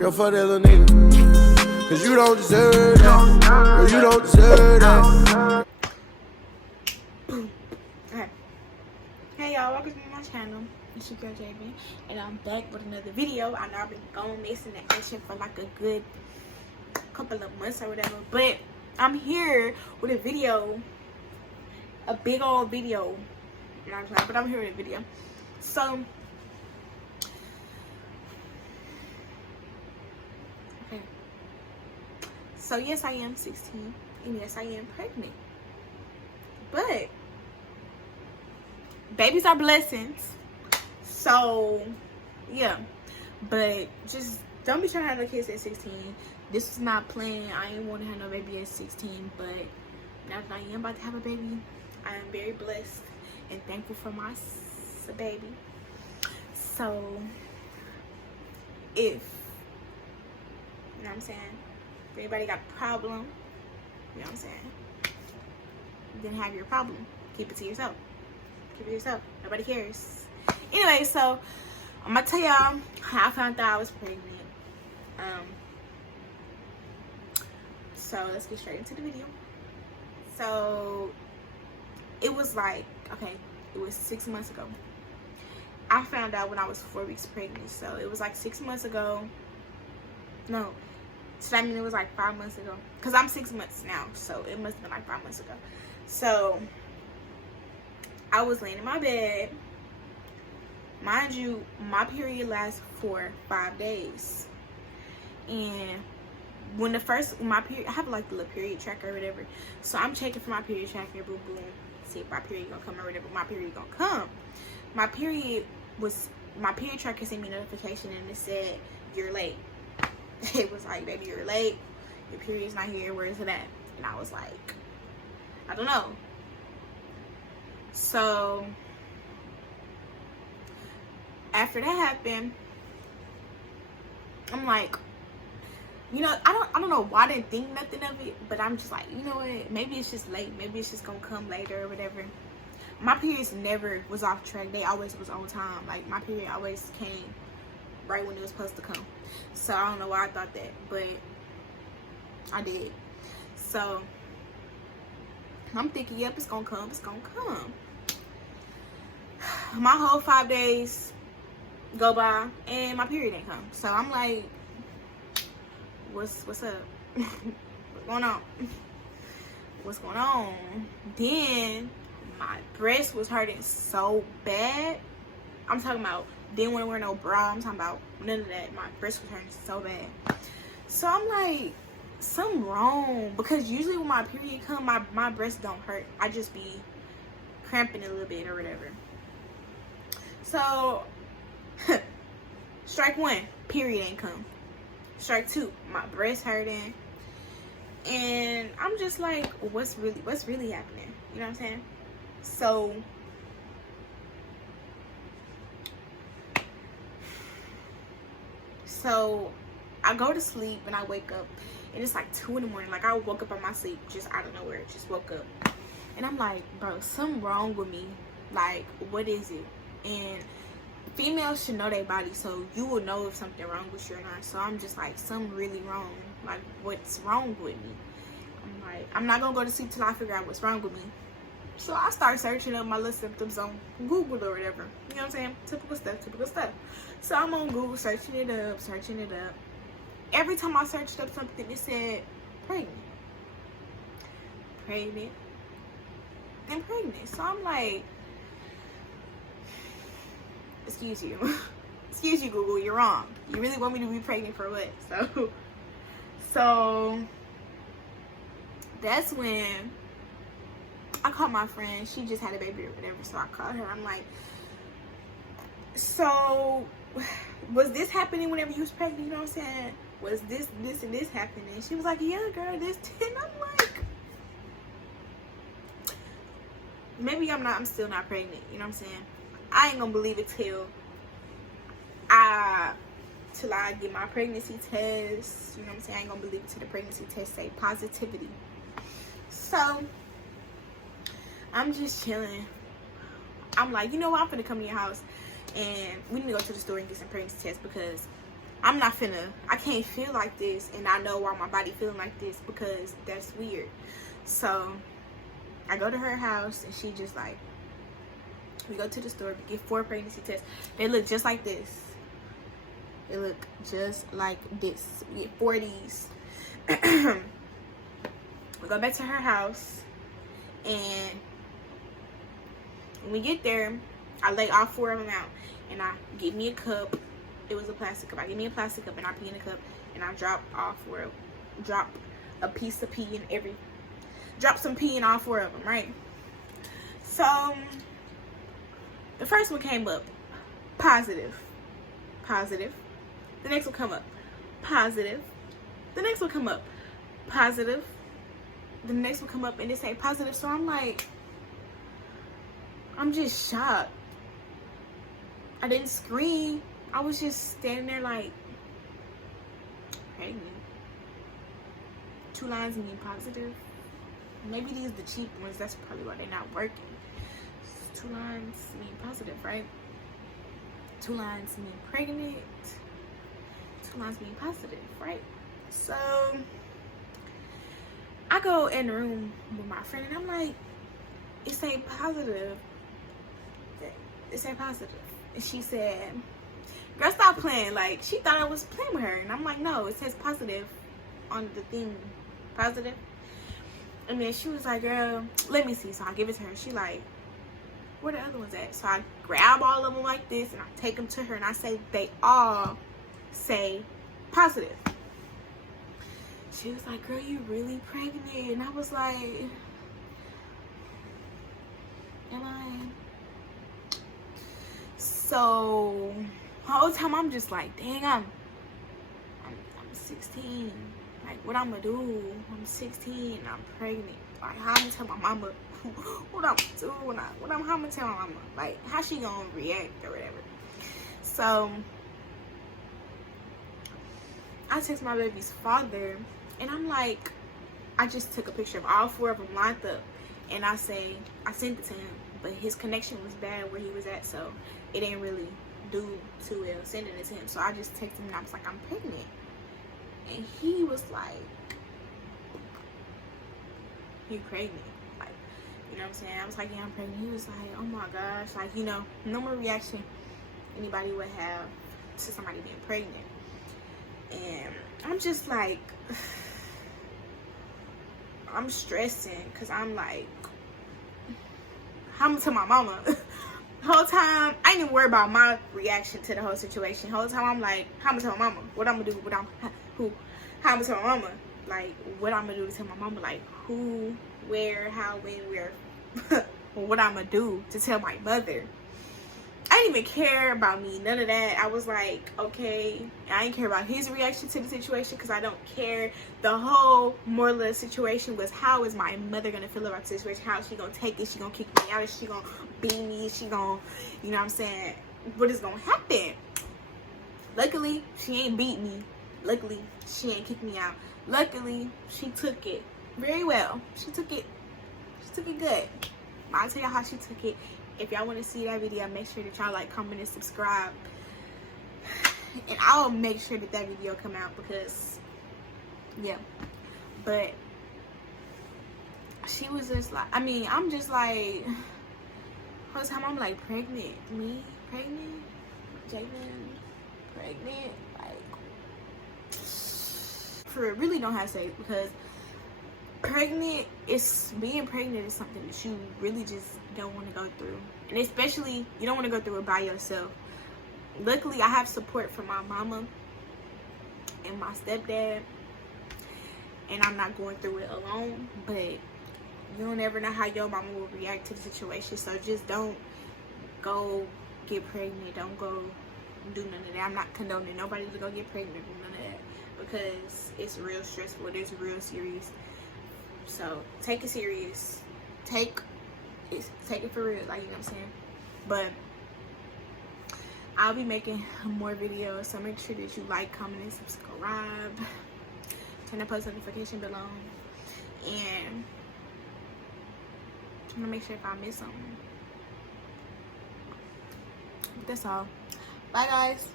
Girl, fuck that little nigga. Cause you don't deserve that. Girl, you don't deserve that. Okay. Hey y'all, welcome to my channel. It's your girl JB, and I'm back with another video. I know I've been going missing the action for like a good couple of months or whatever, but I'm here with a video, a big old video. You know what I'm saying? But I'm here with a video. So, okay. So yes, I am 16, and yes, I am pregnant. But babies are blessings. So yeah, but just don't be trying to have no kids at 16. This is not planned. I ain't want to have no baby at 16, but now that I am about to have a baby, I am very blessed and thankful for my baby. So if, you know what I'm saying, if anybody got a problem, you know what I'm saying, then have your problem. Keep it to yourself. Keep it to yourself. Nobody cares. Anyway, so I'm gonna tell y'all how I found out I was pregnant. So let's get straight into the video. So it was like, okay, it was 6 months ago. I found out when I was 4 weeks pregnant. So it was like 6 months ago. No, so I mean it was like 5 months ago. Cause I'm 6 months now, so it must have been like 5 months ago. So I was laying in my bed. Mind you, my period lasts for 5 days. And when my period, I have like the little period tracker or whatever. So I'm checking for my period tracker, boom, boom. See if my period gonna come or whatever. My period gonna come. My period tracker sent me a notification and it said, you're late. It was like, baby, you're late. Your period's not here. Where is it at? And I was like, I don't know. So after that happened, I'm like, you know, I don't know why I didn't think nothing of it, but I'm just like, you know what, maybe it's just late, maybe it's just gonna come later or whatever. My periods never was off track. They always was on time. Like my period always came right when it was supposed to come. So I don't know why I thought that, but I did. So I'm thinking, yep, it's gonna come, it's gonna come. My whole 5 days go by and my period ain't come. So I'm like, what's up? What's going on? What's going on? Then my breast was hurting so bad. I'm talking about didn't want to wear no bra. I'm talking about none of that. My breast was hurting so bad. So I'm like, something wrong, because usually when my period come, my breast don't hurt. I just be cramping a little bit or whatever. So strike one, period ain't come. Strike two, my breast hurting, and I'm just like, what's really happening? You know what I'm saying? So I go to sleep and I wake up and it's like 2 in the morning. Like I woke up on my sleep just out of nowhere, just woke up, and I'm like, bro, something wrong with me. Like, what is it? And females should know their body, so you will know if something wrong with you or not. So I'm just like, something really wrong. Like, what's wrong with me? I'm like, I'm not gonna go to sleep till I figure out what's wrong with me. So I start searching up my little symptoms on Google or whatever. You know what I'm saying? Typical stuff. So I'm on Google searching it up. Every time I searched up something, it said pregnant. So I'm like, excuse you, Google, you're wrong. You really want me to be pregnant for what? So that's when I called my friend. She just had a baby or whatever. So I called her. I'm like, so was this happening whenever you was pregnant? You know what I'm saying? Was this and this happening? She was like, yeah, girl, this. And I'm like, maybe I'm still not pregnant. You know what I'm saying? I ain't gonna believe it till I get my pregnancy test. You know what I'm saying? I ain't gonna believe it till the pregnancy test say positivity. So I'm just chilling. I'm like, you know what? I'm finna come to your house and we need to go to the store and get some pregnancy tests, because I'm not finna, I can't feel like this, and I know why my body feeling like this, because that's weird. So I go to her house, and she just like, we go to the store, we get 4 pregnancy tests. They look just like this. They look just like this. We get 4 of these. We go back to her house, and when we get there, I lay all 4 of them out, and I give me a cup. It was a plastic cup. I give me a plastic cup, and I pee in the cup, and I drop all 4 of them. Drop a piece of pee in every. Drop some pee in all 4 of them, right? So the first one came up positive. Positive. The next one come up positive. The next one come up positive. The next one come up and it say positive. So I'm like, I'm just shocked. I didn't scream. I was just standing there like, pregnant. 2 lines mean positive. Maybe these are the cheap ones. That's probably why they're not working. 2 lines mean positive, right? 2 lines mean pregnant. 2 lines mean positive, right? So I go in the room with my friend, and I'm like, it say positive. It say positive. And she said, girl, stop playing. Like, she thought I was playing with her. And I'm like, no, it says positive on the thing. Positive. And then she was like, girl, let me see. So I give it to her. She like, where the other ones at? So I grab all of them like this, and I take them to her, and I say, they all say positive. She was like, girl, you really pregnant? And I was like, am I? So the whole time I'm just like, dang, I'm 16. Like, what I'm gonna do? I'm 16. I'm pregnant. Like, how I'm gonna tell my mama what I'm gonna do? How I'm gonna tell my mama? Like, how she gonna react or whatever? So I text my baby's father, and I'm like, I just took a picture of all 4 of them lined up, and I sent it to him, but his connection was bad where he was at, so it didn't really do too well sending it to him. So I just texted him, and I was like, I'm pregnant. And he was like, you pregnant? Like, you know what I'm saying? I was like, yeah, I'm pregnant. He was like, oh my gosh. Like, you know, normal reaction anybody would have to somebody being pregnant. And I'm just like, I'm stressing, because I'm like, I'm to my mama. The whole time, I didn't even worry about my reaction to the whole situation. The whole time, I'm like, how I'm gonna tell my mama? What I'm gonna do? How I'm gonna tell my mama? Like, what I'm gonna do to tell my mama? Like, who, where, how, when, where? What I'm gonna do to tell my mother? I didn't even care about me, none of that. I was like, okay. I didn't care about his reaction to the situation, because I don't care. The whole moral of the situation was, how is my mother gonna feel about the situation? How is she gonna take it? She gonna kick me out? Is she gonna beat me? Is she gonna, you know what I'm saying? What is gonna happen? Luckily, she ain't beat me. Luckily, she ain't kicked me out. Luckily, she took it very well. She took it good. I'll tell y'all how she took it. If y'all want to see that video, make sure that y'all like, comment, and subscribe. And I'll make sure that video come out, because, yeah. But she was just like, I mean, I'm just like, whole time I'm like, pregnant? Me? Pregnant? Jaden? Pregnant? Like, for real, really don't have to say it, because being pregnant is something that you really just don't want to go through. And especially, you don't want to go through it by yourself. Luckily, I have support from my mama and my stepdad, and I'm not going through it alone. But you don't ever know how your mama will react to the situation, so just don't go get pregnant. Don't go do none of that. I'm not condoning nobody to go get pregnant or do none of that, because it's real stressful. It's real serious. So take it serious. Take it for real, like, you know what I'm saying? But I'll be making more videos, so make sure that you like, comment, and subscribe. Turn the post notification bell on, and I'm gonna make sure if I miss something. That's all. Bye, guys.